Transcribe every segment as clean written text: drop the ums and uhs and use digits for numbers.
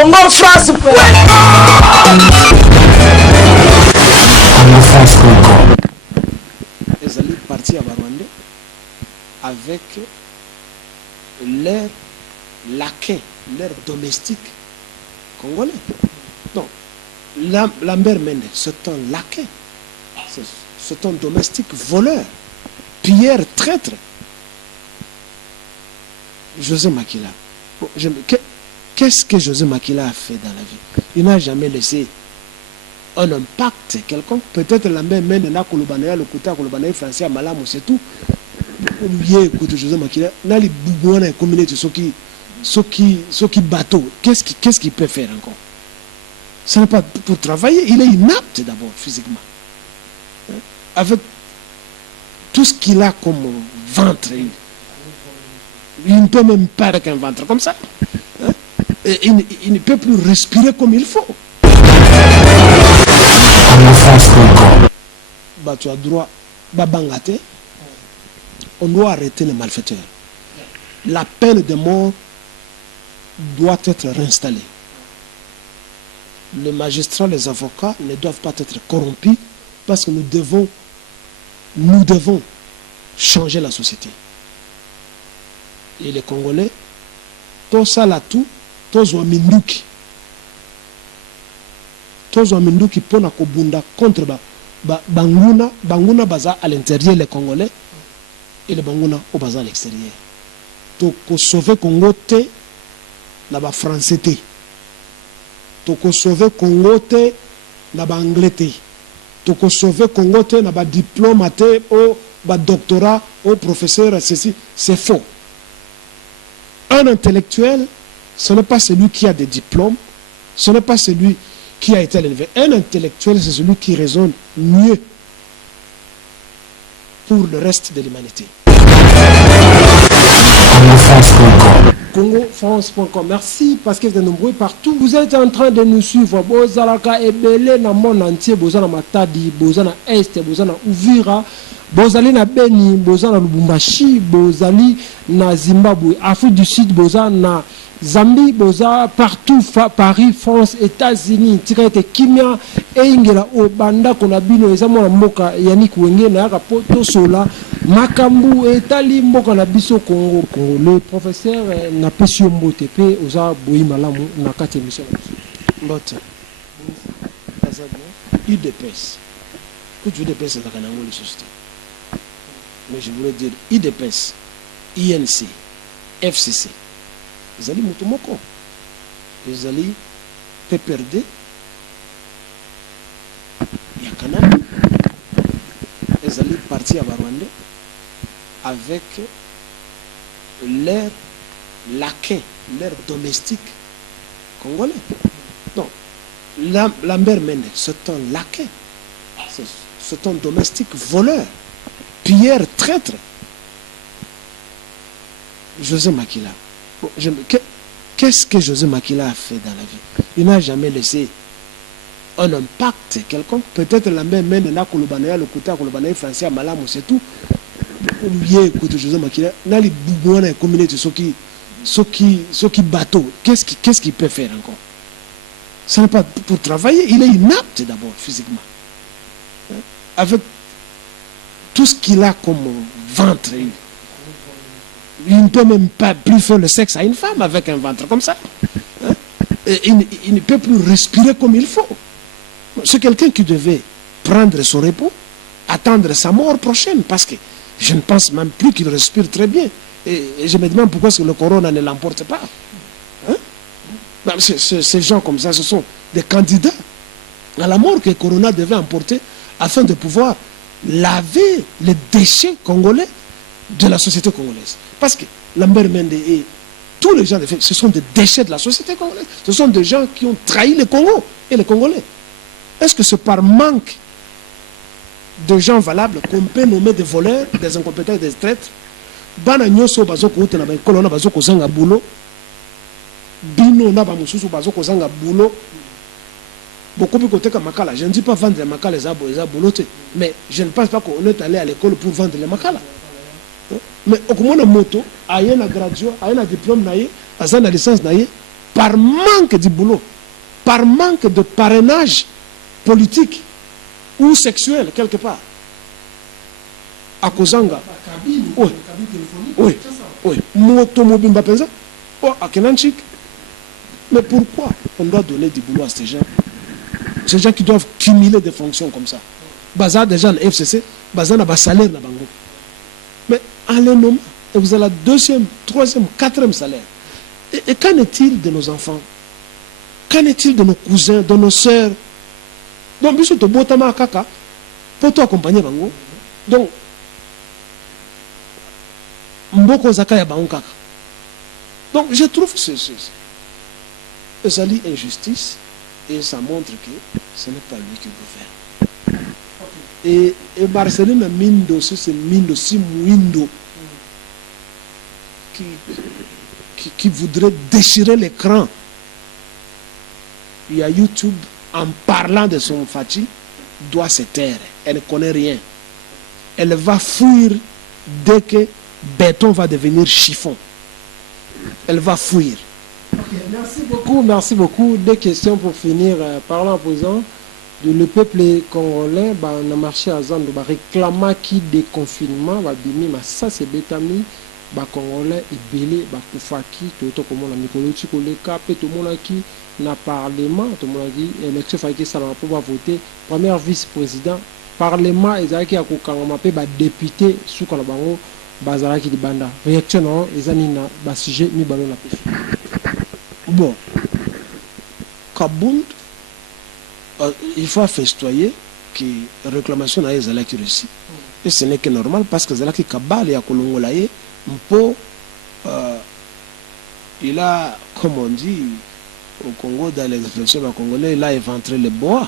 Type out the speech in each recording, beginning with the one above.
Congo France. Congo France Congo. Les alliés partis à Rwanda avec leurs laquais, leurs domestiques congolais. Donc, Lambert Mende, c'est un laquais, c'est un domestique voleur, pilleur, traître. José Makila. Bon, qu'est-ce que José Makila a fait dans la vie? Il n'a jamais laissé un impact quelconque. Peut-être Lambert Mende n'a Kolobanaya, le côté Kolobanaya français à Malam, c'est tout. Oubliez, écoute, José Makila, n'a les boubouans et communautés, ceux qui bateau, qu'est-ce qu'il peut faire encore? Ce n'est pas pour travailler, il est inapte d'abord physiquement. Avec tout ce qu'il a comme ventre, il ne peut même pas avec un ventre comme ça. Et il ne peut plus respirer comme il faut. Bah, tu as droit, babangate, on doit arrêter les malfaiteurs. La peine de mort doit être réinstallée. Les magistrats, les avocats ne doivent pas être corrompus parce que nous devons changer la société. Et les Congolais, tout ça là tout, tous ont minduki. Tous ont minduki pour na kobunda contre Banguna baza à l'intérieur les Congolais et les Banguna au baza à l'extérieur. Donc, pour sauver Congo, na ba français te. Pour sauver Congo, na ba anglais te. Pour sauver Congo, na ba diplôme te, ou ba doctorat, ou professeur, ceci, c'est faux. Un intellectuel, ce n'est pas celui qui a des diplômes, ce n'est pas celui qui a été élevé. Un intellectuel, c'est celui qui raisonne mieux pour le reste de l'humanité. CongoFrance.com. Merci parce que vous êtes nombreux partout. Vous êtes en train de nous suivre. Bozalaka ebele na monde entier, bozana Matadi, bozana Est, bozana Uvira, bozali na Beni, bozana Lubumbashi, bozali na Zimbabwe, Afrique du Sud, bozana Zambie, boza partout, Paris, France, États-Unis, tirete kimia ingela obanda kona bino ezamo na mboka Yannick Wenge na rapoto sola makambu etali mboka na biso Congo. Le professeur na pesio mbote pe oza boyi malamu na kati émission. Mbote. UDPS. Que UDPS est dans la société. Mais je voulais dire UDPS, INC, FCC. Les alliés Moutoumoko, les alliés PPRD, Yakana, les alliés partis à Rwanda avec leurs laquais, leurs domestiques congolais. Donc, Lambert Mende, c'est un laquais, c'est un domestique voleur, pilleur, traître. José Makila. Bon, qu'est-ce que José Makila a fait dans la vie? Il n'a jamais laissé un impact quelconque. Peut-être la même n'a Kolobanaya, le côté Kolobanaya français à Malam, c'est tout. Oubliez, écoute, José Makila, n'a les boubouans et communautés, ceux qui bateau, qu'est-ce qu'il peut faire encore? Ce n'est pas pour travailler, il est inapte d'abord physiquement. Avec tout ce qu'il a comme ventre. Il ne peut même pas plus faire le sexe à une femme avec un ventre comme ça. Et il ne peut plus respirer comme il faut. C'est quelqu'un qui devait prendre son repos, attendre sa mort prochaine, parce que je ne pense même plus qu'il respire très bien. Et je me demande pourquoi le corona ne l'emporte pas. Ces gens comme ça, ce sont des candidats à la mort que le corona devait emporter afin de pouvoir laver les déchets congolais de la société congolaise. Parce que Lambert Mende et tous les gens, ce sont des déchets de la société congolaise. Ce sont des gens qui ont trahi le Congo et les Congolais. Est-ce que c'est par manque de gens valables qu'on peut nommer des voleurs, des incompétents, des traîtres? Bana nyoso bazoko utena ba kolona bazoko zanga bulo. Bino na ba mususu bazoko zanga bulo. Beaucoup de côté comme makala. Je ne dis pas vendre les makala les abolotés, mais je ne pense pas qu'on est allé à l'école pour vendre les makala. Mais au moins moto, ayé na gradué, ayé na diplôme naïe, azan na licence naïe, par manque de boulot, par manque de parrainage politique ou sexuel quelque part. À Kozanga. Oui. Oui. Oui. Moto mobimba penza. Oh, à Kenanchik. Mais pourquoi on doit donner du boulot à ces gens? Ces gens qui doivent cumuler des fonctions comme ça. Bazar déjà dans FCC, bazar n'a pas salaire na bango. Mais en les nommant, et vous avez le deuxième, troisième, quatrième salaire. Et qu'en est-il de nos enfants? Qu'en est-il de nos cousins, de nos sœurs? Donc, bien sûr, tu as kaka pour t'accompagner bango. Donc, mboko zakaya bango kaka. Donc, je trouve que c'est ça lit injustice et ça montre que ce n'est pas lui qui gouverne. Et Marceline Mindo, c'est Mindo, si Mwindo qui voudrait déchirer l'écran. Il y a YouTube en parlant de son Fati doit se taire. Elle ne connaît rien. Elle va fuir dès que béton va devenir chiffon. Elle va fuir. Okay, merci beaucoup. Deux questions pour finir. Parlons à présent de le peuple congolais. On a marché à Zando, réclamant qui déconfinement, ça c'est bétami. Congolais ebele bakufaki toto komona mikolo ti koleka pe tomona ki na parlement tomona ki élection faki sala pour voter premier vice-président parlement ezalaki ya kokangama pe ba député suka na bango bazalaki libanda réaction non ezani na ba sujet mibalo na pe. Bon, Kabound, il faut festoyer que réclamation na ezalaki reçu et ce n'est que normal parce que ezalaki kabale ya kolongola ye. Il a, comme on dit au Congo, dans les expressions congolais, il a éventré le bois.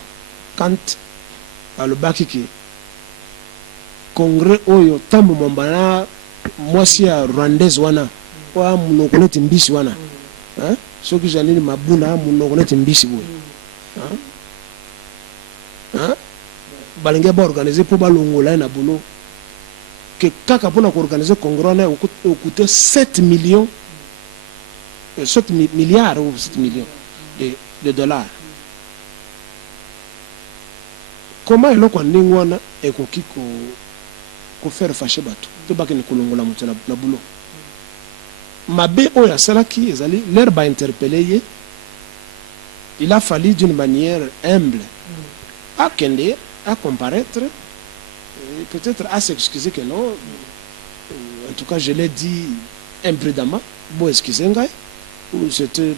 Quand à le Bakiki, Congrès Oyo, Tambo Mambana, moi si à Rwandais wana, wa munokone timbisi wana. Ce que j'allais dire, Mabuna, munokone timbisi boy. Balinga ba organiser pour balongola na boulot. Que kaka pour organiser Congrès a coûté 7 millions, 7 milliards ou 7 millions de dollars. Comment est-ce qu'on a qu'on faire fâcher bateau? Tu vas que nous colons la boulot. Ma bé oya salaki ezali l'herbe a interpellé. Il a fallu d'une manière humble à kende, à comparaître. Peut-être à s'excuser que non, en tout cas je l'ai dit imprudemment, bon excusez moi, ou c'était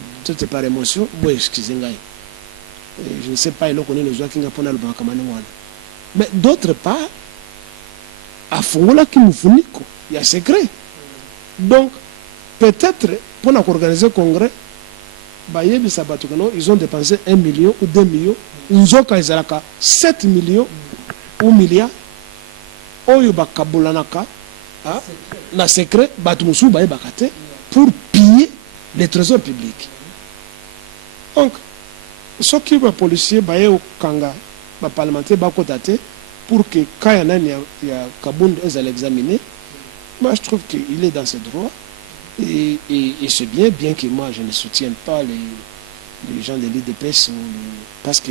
par émotion, bon excusez moi. Je ne sais pas, il connaît les gens qui n'ont pas le banc comme mais d'autre part, à Fongola qui nous fournit, il y a secret. Donc, peut-être pour organiser le congrès, ils ont dépensé 1 million ou 2 millions, ils ont 7 millions ou milliards. Oyo bakabolanaka na secret batumusu baye bakate pour piller les trésors publics. Donc ce qui va policier baye au kanga ba parlementaire bakotate pour que quand il y a Kabound ils l'examiner. Moi je trouve qu'il est dans ses droits et c'est bien que moi je ne soutiens pas les gens de l'IDPS parce que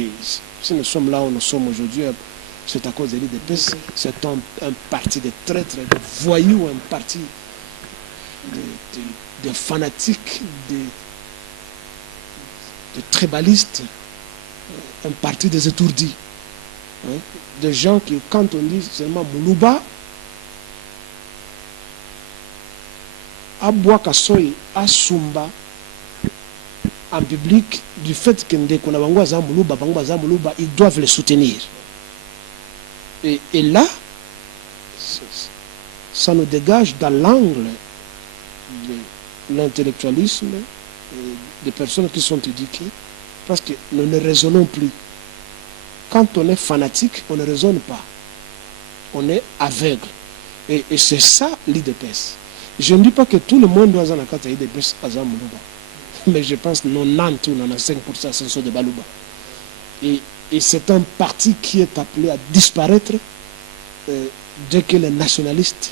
si nous sommes là où nous sommes aujourd'hui, c'est à cause de l'IDPS, c'est un parti de traîtres, de voyous, un parti de fanatiques, de tribalistes, un parti des étourdis. De gens qui, quand on dit seulement Moulouba, Abouakasoy, Asumba, en public, du fait que Moulouba, ils doivent les soutenir. Et là, ça nous dégage dans l'angle de l'intellectualisme, des personnes qui sont éduquées, parce que nous ne raisonnons plus. Quand on est fanatique, on ne raisonne pas. On est aveugle. Et c'est ça l'IDPS. Je ne dis pas que tout le monde doit avoir un IDPS à Zamoulouba. Mais je pense que 90 ou 95% ce sont des Balouba. Et c'est un parti qui est appelé à disparaître dès que les nationalistes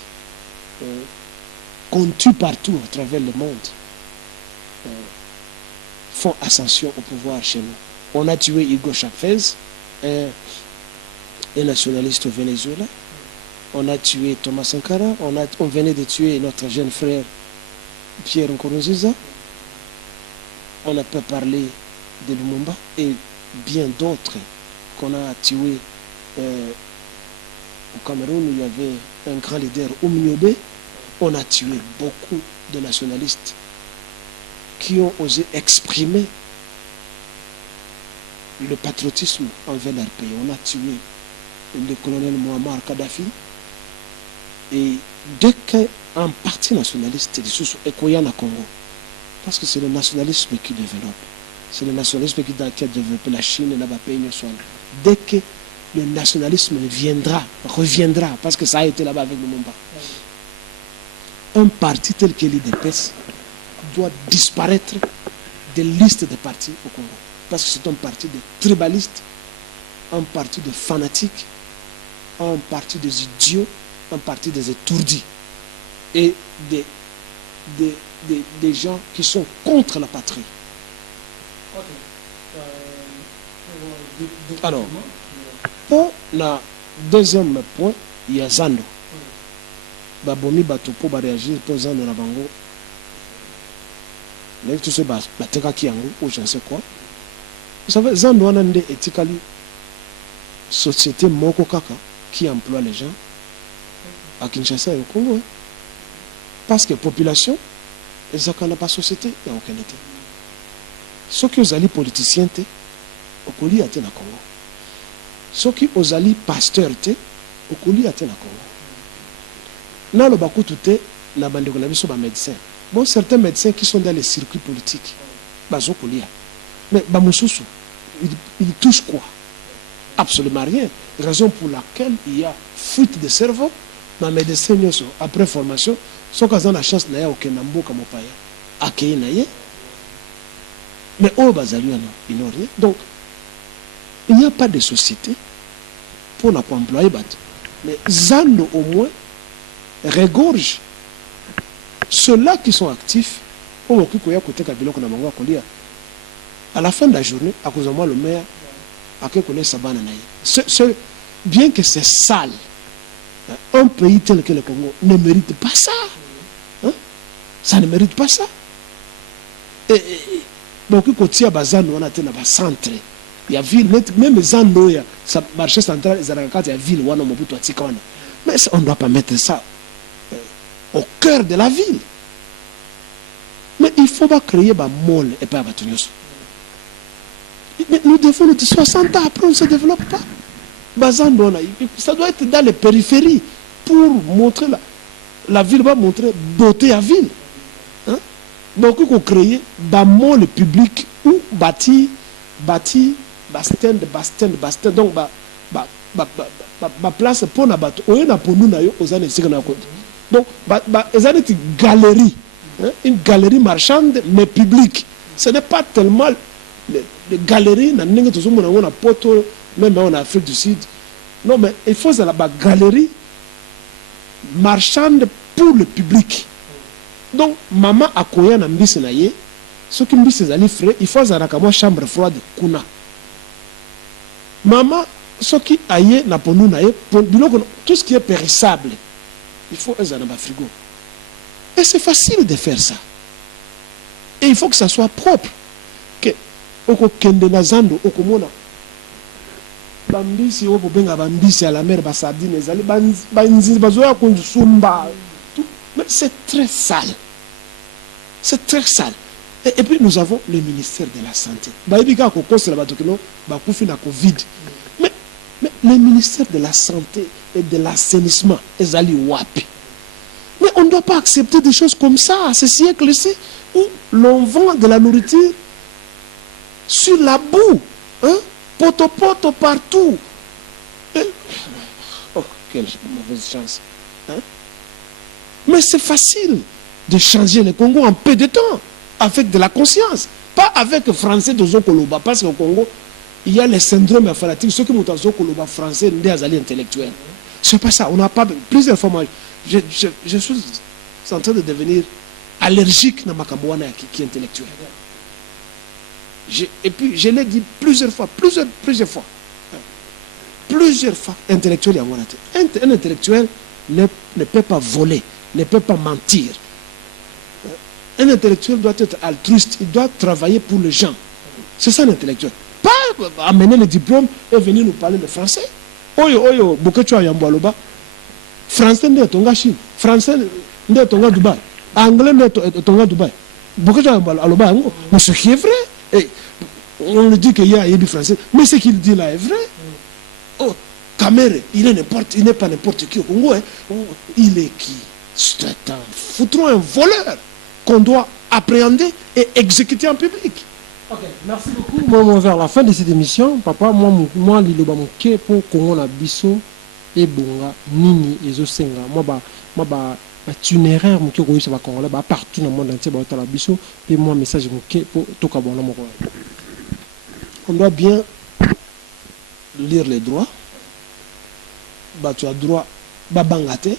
qu'on tue partout à travers le monde font ascension au pouvoir chez nous. On a tué Hugo Chavez, un nationaliste au Venezuela. On a tué Thomas Sankara. On venait de tuer notre jeune frère Pierre Nkurunziza. On a pas parlé de Lumumba et bien d'autres qu'on a tués au Cameroun. Où il y avait un grand leader, Oumniobé. On a tué beaucoup de nationalistes qui ont osé exprimer le patriotisme envers leur pays. On a tué le colonel Muammar Kadhafi. Et dès qu'un parti nationaliste est Ekoya na Congo, parce que c'est le nationalisme qui développe, c'est le nationalisme qui a développé la Chine et la pays. Dès que le nationalisme reviendra, parce que ça a été là-bas avec le Lumumba, un parti tel que l'IDPS doit disparaître des listes de partis au Congo. Parce que c'est un parti de tribalistes, un parti de fanatiques, un parti des idiots, un parti des étourdis et des gens qui sont contre la patrie. Alors, pour le deuxième point, il y a Zando. Babomi Batopo va réagir pour Zando na bango. Mais tout ce bateka qui yango ou je ne sais quoi. Vous savez, Zando a une éthiquement société moko kaka qui emploie les gens à Kinshasa et au Congo. Parce que la population, ils n'ont pas de société, il n'y a aucun été. Ceux qui ont politiciens, au Congo, ils Congo. Ceux qui ont pasteurs, au Congo, ils Congo. Dans le Bakou, tout est, la bande de médecins. Bon, certains médecins qui sont dans les circuits politiques, mais ils touchent quoi? Absolument rien. Raison pour laquelle il y a fuite de cerveau. Ma médecin, après formation, sont ont la chance d'aller au Kenambo comme au Paya. Accueillir naïe. Mais au Bazalou, ils n'ont rien. Donc, il n'y a pas de société pour employer Bat. Mais Zando, au moins, regorge ceux-là qui sont actifs. À la fin de la journée, à cause de moi, le maire, bien que c'est sale, un pays tel que le Congo ne mérite pas ça. Hein? Ça ne mérite pas ça. Et donc, quand il y a Bazano, on a un centre. Il y a ville, même Zando, il y a marché central, il y a ville, mais on ne doit pas mettre ça au cœur de la ville. Mais il ne faut pas créer un mall et pas un mais nous devons nous dire 60 ans après, on ne se développe pas. Bazando, ça doit être dans les périphéries pour montrer la ville, va montrer beauté à ville. Hein? Donc, il faut créer un mall public ou bâti, bastin. Donc, place pour la bateau. On a pour nous, aux années 50. Donc, ils ont une galerie, hein? Une galerie marchande, mais publique. Ce n'est pas tellement les galeries, même en Afrique du Sud. Non, mais il faut la galerie marchande pour le public. Donc, maman a koya na mbisi na ye, ce qui mbisi zali frais, il faut une chambre froide kuna. Maman, ce qui aye na ponu na ye, tout ce qui est périssable, il faut un frigo. Et c'est facile de faire ça. Et il faut que ça soit propre. Que oko kende na Zando okomona bambisi obo benga bambisi à la mer basadine ezali banzi bazoya konsumba. Mais c'est très sale. C'est très sale. Et puis nous avons le ministère de la Santé. Mais le ministère de la Santé et de l'assainissement ezali wapi. Mais on ne doit pas accepter des choses comme ça à ce siècle-ci où l'on vend de la nourriture sur la boue, hein? Poto partout. Oh, quelle mauvaise chance. Hein? Mais c'est facile de changer le Congo en peu de temps, avec de la conscience, pas avec le français de Zokoloba, parce qu'au Congo, il y a les syndromes fanatiques, ceux qui montent en Zokoloba français, des alliés intellectuels. C'est pas ça, on n'a pas plusieurs fois. Je suis en train de devenir allergique dans ma Makambouana qui est intellectuel. Et puis, je l'ai dit plusieurs fois. Plusieurs fois, intellectuel et un intellectuel ne peut pas voler, ne peut pas mentir. Un intellectuel doit être altruiste, il doit travailler pour les gens. C'est ça l'intellectuel. Pas amener le diplôme et venir nous parler de français. Oyo, Bokecho Yambaloba. Français n'est tonga Chine. Français n'est tonga Dubaï. Anglais n'est tonga Dubaï. Bokecho Yambaloba, mais ce qui est vrai. Et on le dit qu'il y a Yébi français, mais ce qu'il dit là est vrai. Oh, Kamere, il n'est pas n'importe qui au Congo. Hein. Il est qui? C'est un fouton, un voleur qu'on doit appréhender et exécuter en public. Ok, merci beaucoup. Moi, vers la fin de cette émission, papa, moi, liloba moke pour Congo na biso et bonga nini ezosenga. Moi, itinéraire moke ko yisa ba Congolais ba partout dans le monde entier ba tala biso et moi message moke pour toka bona moko. On doit bien lire les droits. Bah, tu as droit, babangate.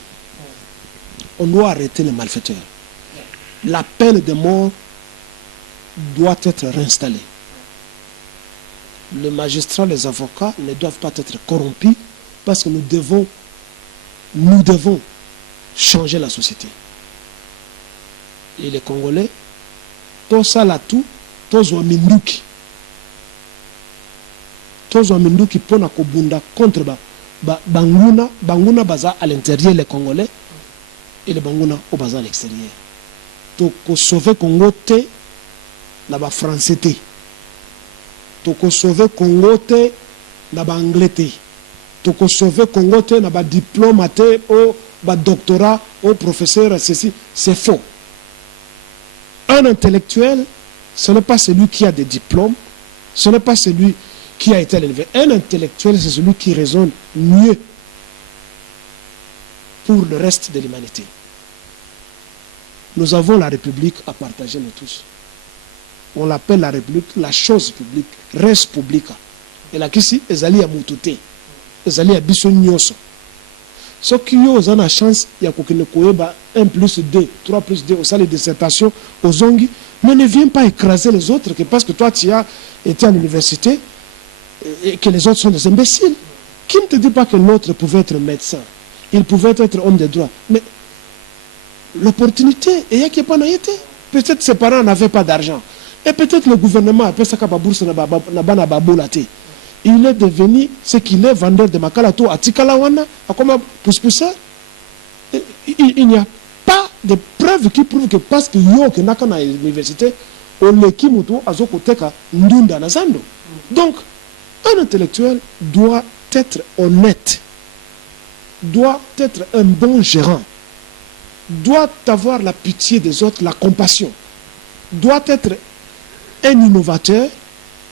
On doit arrêter les malfaiteurs. La peine de mort doit être réinstallée. Les magistrats, les avocats ne doivent pas être corrompus parce que nous devons changer la société. Et les Congolais, tout ça là tout, tous ont minduki. Tous ont minduki pour na kobunda contre Banguna baza à l'intérieur les Congolais et les Banguna au baza à l'extérieur. Donc, sauver Congo te na ba français te. Donc, sauver Congo te na ba anglais te. Donc, sauver Congo te na ba diplôme te ou ba doctorat ou professeur ceci, c'est faux. Un intellectuel, ce n'est pas celui qui a des diplômes, ce n'est pas celui qui a été à l'université. Un intellectuel, c'est celui qui raisonne mieux pour le reste de l'humanité. Nous avons la République à partager, nous tous. On l'appelle la République, la chose publique, res publica. Et là, ici, ezali ya mutute, ezali ya biso nyoso. Ce qui ont la chance, il y a quelqu'un qui 1 plus 2, 3 plus 2, au sein de dissertation, aux ongi, mais ne viens pas écraser les autres, que parce que toi, tu as été à l'université, et que les autres sont des imbéciles. Qui ne te dit pas que l'autre pouvait être médecin? Il pouvait être homme de droit. Mais l'opportunité, il y a qui n'est pas été. Peut-être ses parents n'avaient pas d'argent. Et peut-être le gouvernement a fait ça comme bourse il est devenu ce qu'il est, vendeur de makalato à Tikalawana, à comme pousse-pousseur. Il n'y a pas de preuves qui prouvent que parce que yo que n'a qu'à l'université, on l'équimuto à Zokoteka Ndunda Nazando. Donc, un intellectuel doit être honnête, doit être un bon gérant, doit avoir la pitié des autres, la compassion, doit être un innovateur,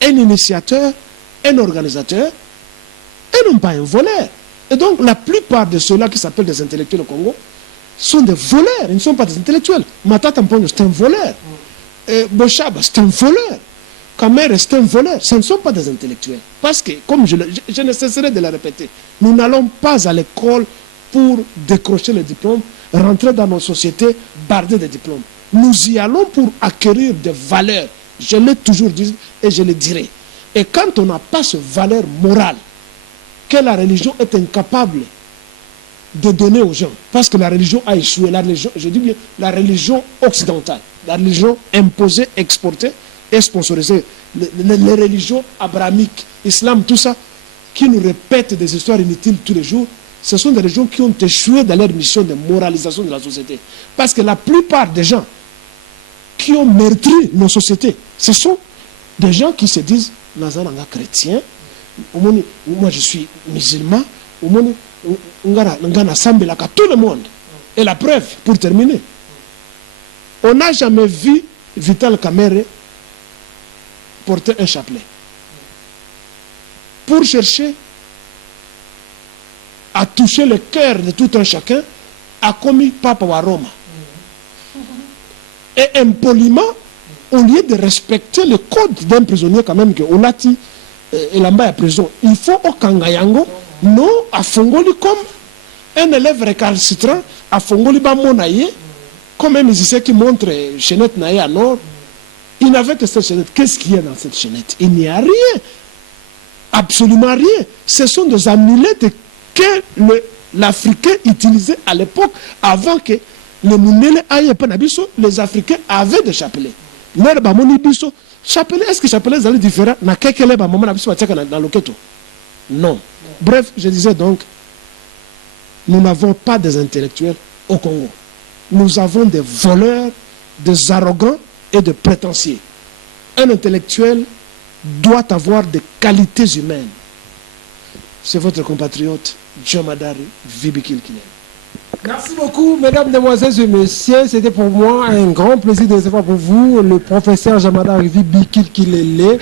un initiateur, un organisateur, et non pas un voleur. Et donc, la plupart de ceux-là qui s'appellent des intellectuels au Congo sont des voleurs, ils ne sont pas des intellectuels. Matata Mponyo, c'est un voleur. Boshaba, c'est un voleur. Kamere, c'est un voleur. Ce ne sont pas des intellectuels. Parce que, comme je ne cesserai de le répéter, nous n'allons pas à l'école pour décrocher le diplôme, rentrer dans nos sociétés, barder des diplômes. Nous y allons pour acquérir des valeurs. Je l'ai toujours dit et je le dirai. Et quand on n'a pas cette valeur morale que la religion est incapable de donner aux gens, parce que la religion a échoué, la religion, je dis bien la religion occidentale, la religion imposée, exportée et sponsorisée, les religions abrahamiques, islam, tout ça, qui nous répètent des histoires inutiles tous les jours, ce sont des religions qui ont échoué dans leur mission de moralisation de la société. Parce que la plupart des gens qui ont meurtri nos sociétés, ce sont des gens qui se disent Nazaranga chrétien, moi je suis musulman, tout le monde. Et la preuve, pour terminer, on n'a jamais vu Vital Kamerhe porter un chapelet. Pour chercher à toucher le cœur de tout un chacun, a commis Papa Waroma. Et impoliment, au lieu de respecter le code d'un prisonnier quand même, que Olati et Lamba à prison, il faut au Kangayango, non, à Fongoli comme un élève récalcitrant, à Fongoli Bamonaye, comme un musicien qui montre Chenette Naye à Nord, Il n'avait que cette chaînette. Qu'est-ce qu'il y a dans cette chaînette? Il n'y a rien. Absolument rien. Ce sont des amulettes que l'Africain utilisait à l'époque avant que les Mounele aillent pas nabiso. Les Africains avaient des chapelets. Leur bamoni biso. Chapelet, est-ce que chapelet est différent? Na kekele ba maman nabiso dans le keto? Non. Bref, je disais donc, nous n'avons pas des intellectuels au Congo. Nous avons des voleurs, des arrogants et des prétentieux. Un intellectuel doit avoir des qualités humaines. C'est votre compatriote, Djomadari Vibikilkinen. Merci beaucoup, mesdames, demoiselles et messieurs. C'était pour moi un grand plaisir de recevoir pour vous le professeur Djomadari Vibikilkilele.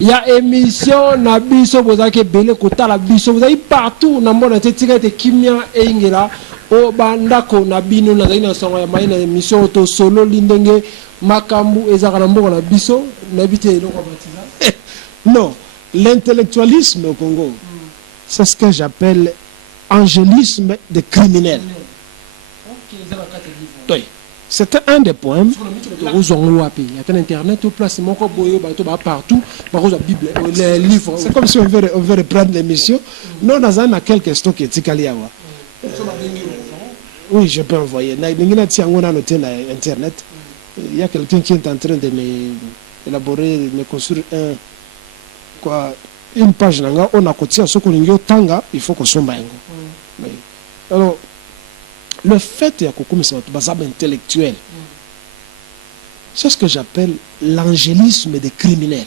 Il y a émission Nabiso, vous avez belé kota la biso, vous avez partout dans le monde entier, Kimia et Ingela. O bandako na bino na zaina songa ya maina émission to solo lindenge makambu ezaka mboko na biso na bité eloko batiza. Non, l'intellectualisme au Congo, c'est ce que j'appelle angélisme de criminels. Oui. C'était un des poèmes. Internet, partout, les livres. C'est comme si on veut reprendre l'émission. Non, dans un quelques stocks qui oui, je peux envoyer. Internet. Il y a quelqu'un qui est en train de m'élaborer, de me construire une page. On a côté ce qu'on tanga, il faut qu'on soit alors, le fait qu'il y a un intellectuel, c'est ce que j'appelle l'angélisme des criminels.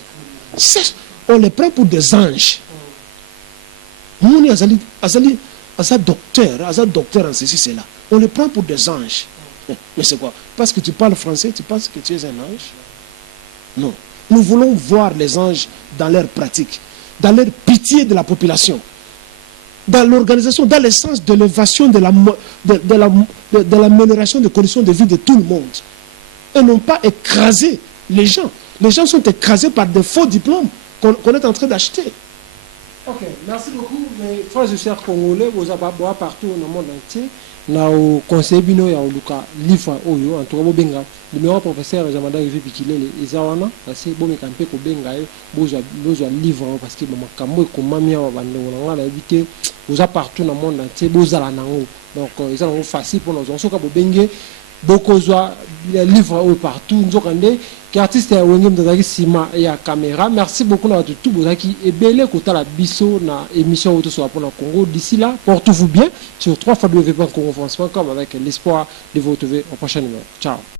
On les prend pour des anges. On est docteur en ceci, c'est là. On les prend pour des anges. Mais c'est quoi? Parce que tu parles français, tu penses que tu es un ange? Non. Nous voulons voir les anges dans leur pratique, dans leur pitié de la population, dans l'organisation, dans le sens de l'élévation de l'amélioration des conditions de vie de tout le monde. Et non pas écraser les gens. Les gens sont écrasés par des faux diplômes qu'on est en train d'acheter. Ok, merci beaucoup. Mes frères et sœurs congolais, vous avez partout dans le monde entier. Na au conseil bino ya oluka livre oyo en tout cas benga le meilleur professeur Djomadari Vibikilele ezawana parce bon mekampe ko benga boza livre parce que makambo ekomami ya bandongo na ngala éviter boza partout dans le monde entier boza la nango donc ezala facile pour nous soka bo benge bokozwa livre oyo partout nzokande ki artiste ya wenge mtazaki sima ya caméra. Merci beaucoup na tout bozaki ebele kotala biso na émission auto sur la Congo. D'ici là, portez-vous bien sur www.congofrance.com avec l'espoir de vous retrouver au prochain numéro. Ciao.